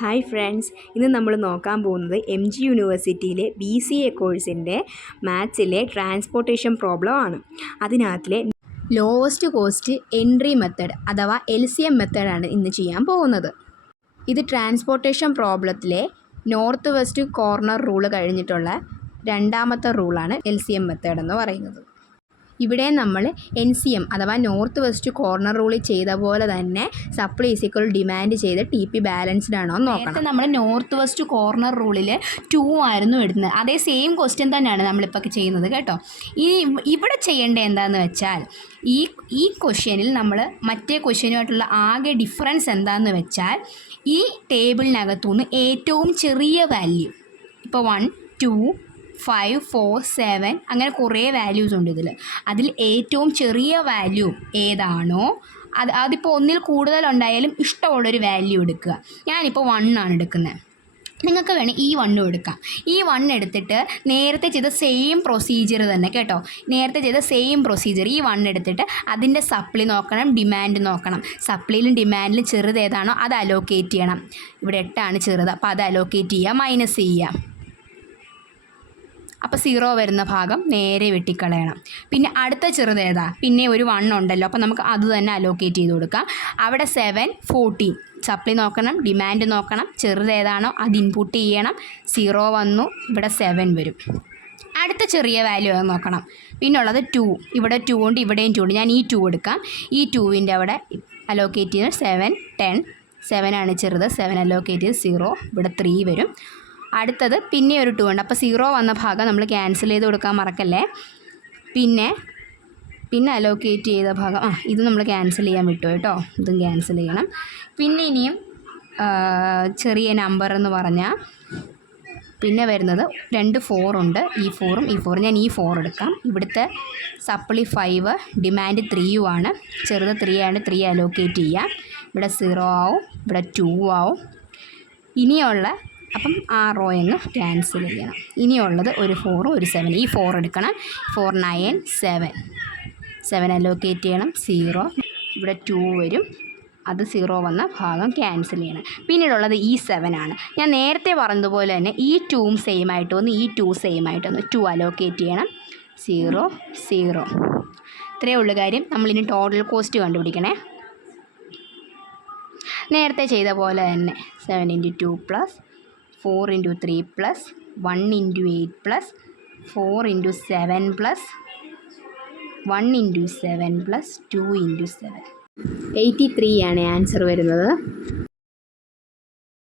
Hi friends, ഇന്ന് നമ്മൾ നോക്കാൻ പോകുന്നത് MG യൂണിവേഴ്സിറ്റിയിലെ BCA കോഴ്സിൻ്റെ മാത്സിലെ ട്രാൻസ്പോർട്ടേഷൻ പ്രോബ്ലം ആണ്. അതിനകത്തിലെ ലോവസ്റ്റ് കോസ്റ്റ് എൻട്രി മെത്തേഡ് അഥവാ LCM മെത്തേഡാണ് ഇന്ന് ചെയ്യാൻ പോകുന്നത്. ഇത് ട്രാൻസ്പോർട്ടേഷൻ പ്രോബ്ലത്തിലെ നോർത്ത് വെസ്റ്റ് കോർണർ റൂള് കഴിഞ്ഞിട്ടുള്ള രണ്ടാമത്തെ റൂളാണ് LCM മെത്തേഡ് എന്ന് പറയുന്നത്. ഇവിടെ നമ്മൾ NCM അഥവാ നോർത്ത് വെസ്റ്റ് കോർണർ റൂളിൽ ചെയ്ത പോലെ തന്നെ സപ്ലൈ ഈക്വൽ ഡിമാൻഡ് ചെയ്ത് TP ബാലൻസ്ഡ് ആണോ എന്ന് നോക്കണം. നമ്മൾ നോർത്ത് വെസ്റ്റ് കോർണർ റൂളിൽ 2 ആയിരുന്നു ഇടുന്നത്. അതേ സെയിം ക്വസ്റ്റ്യൻ തന്നെയാണ് നമ്മളിപ്പോൾ ചെയ്യുന്നത് കേട്ടോ. ഇവിടെ ചെയ്യേണ്ടത് എന്താണെന്ന് വെച്ചാൽ ഈ ക്വസ്റ്റ്യനിൽ നമ്മൾ മറ്റേ ക്വസ്റ്റ്യനുമായിട്ടുള്ള ആകെ ഡിഫറൻസ് എന്താണെന്ന് വെച്ചാൽ ഈ ടേബിളിനകത്തുനിന്ന് ഏറ്റവും ചെറിയ വാല്യൂ, ഇപ്പോൾ 1, 2, 5, 4, 7 അങ്ങനെ കുറേ വാല്യൂസ് ഉണ്ട് അതിൽ ഏറ്റവും ചെറിയ വാല്യൂ ഏതാണോ അതിപ്പോൾ ഒന്നിൽ കൂടുതലുണ്ടായാലും ഇഷ്ടമുള്ളൊരു വാല്യൂ എടുക്കുക. ഞാനിപ്പോൾ 1 ആണ് എടുക്കുന്നത്. നിങ്ങൾക്ക് വേണേൽ ഈ 1 എടുക്കാം. ഈ 1 എടുത്തിട്ട് നേരത്തെ ചെയ്ത സെയിം പ്രൊസീജിയർ തന്നെ കേട്ടോ. നേരത്തെ ചെയ്ത സെയിം പ്രൊസീജിയർ ഈ 1 എടുത്തിട്ട് അതിൻ്റെ സപ്ലി നോക്കണം, ഡിമാൻഡ് നോക്കണം. സപ്ലിയിലും ഡിമാൻഡിലും ചെറുത് ഏതാണോ അത് അലോക്കേറ്റ് ചെയ്യണം. ഇവിടെ 8 ആണ് ചെറുത്, അപ്പോൾ അത് അലോക്കേറ്റ് ചെയ്യുക, മൈനസ് ചെയ്യുക. അപ്പോൾ 0 വരുന്ന ഭാഗം നേരെ വെട്ടിക്കളയണം. പിന്നെ അടുത്ത ചെറുത് ഏതാ? പിന്നെ ഒരു 1 ഉണ്ടല്ലോ, അപ്പോൾ നമുക്ക് അത് തന്നെ അലോക്കേറ്റ് ചെയ്ത് കൊടുക്കാം. അവിടെ 7, 14 സപ്ലൈ നോക്കണം, ഡിമാൻഡ് നോക്കണം. ചെറുത് ഏതാണോ അത് ഇൻപുട്ട് ചെയ്യണം. 0 വന്നു, ഇവിടെ 7 വരും. അടുത്ത ചെറിയ വാല്യൂ നോക്കണം. പിന്നുള്ളത് 2. ഇവിടെ 2 ഉണ്ട്, ഇവിടെയും 2 ഉണ്ട്. ഞാൻ ഈ 2 എടുക്കാം. ഈ 2വിൻ്റെ അവിടെ അലോക്കേറ്റ് ചെയ്ത് 7, 10. 7 ആണ് ചെറുത്, 7 അലോക്കേറ്റ് ചെയ്ത് 0. ഇവിടെ 3 വരും. അടുത്തത് പിന്നെ ഒരു 2 ഉണ്ട്, അപ്പോൾ 0 വന്ന ഭാഗം നമ്മൾ ക്യാൻസൽ ചെയ്ത് കൊടുക്കാൻ മറക്കല്ലേ. പിന്നെ അലോക്കേറ്റ് ചെയ്ത ഭാഗം ഇത് നമ്മൾ ക്യാൻസൽ ചെയ്യാൻ വിട്ടു കേട്ടോ. ഇതും ക്യാൻസൽ ചെയ്യണം. പിന്നെ ഇനിയും ചെറിയ നമ്പർ എന്ന് പറഞ്ഞാൽ പിന്നെ വരുന്നത് 2 4 ഉണ്ട്. ഈ 4ഉം ഈ 4. ഞാൻ ഈ 4 എടുക്കാം. ഇവിടുത്തെ സപ്ലി 5, ഡിമാൻഡ് 3 ആണ്. ചെറുത് 3 ആണ്, 3 അലോക്കേറ്റ് ചെയ്യാം. ഇവിടെ 0 ആവും, ഇവിടെ 2 ആവും. ഇനിയുള്ള അപ്പം ആ റോ അങ്ങ് ക്യാൻസൽ ചെയ്യണം. ഇനിയുള്ളത് ഒരു 4ഉം ഒരു 7. ഈ 4 എടുക്കണം. 4, 9, 7 അലോക്കേറ്റ് ചെയ്യണം. 0, ഇവിടെ 2 വരും. അത് 0 വന്ന ഭാഗം ക്യാൻസൽ ചെയ്യണം. പിന്നീടുള്ളത് ഈ 7 ആണ്. ഞാൻ നേരത്തെ പറഞ്ഞതുപോലെ തന്നെ ഈ 2ഉം സെയിം ആയിട്ട് വന്ന്, ഈ 2 സെയിം ആയിട്ട് വന്ന് 2 അലോക്കേറ്റ് ചെയ്യണം. 0, 0. ഇത്രയേ ഉള്ളൂ കാര്യം. നമ്മളിനി ടോട്ടൽ കോസ്റ്റ് കണ്ടുപിടിക്കണേ. നേരത്തെ ചെയ്ത പോലെ തന്നെ 7 × 2 + 4 × 3 + 1 × 8 + 4 × 7 + 1 × 7 + 2 × 7. 83 ആണ് ആൻസർ വരുന്നത്.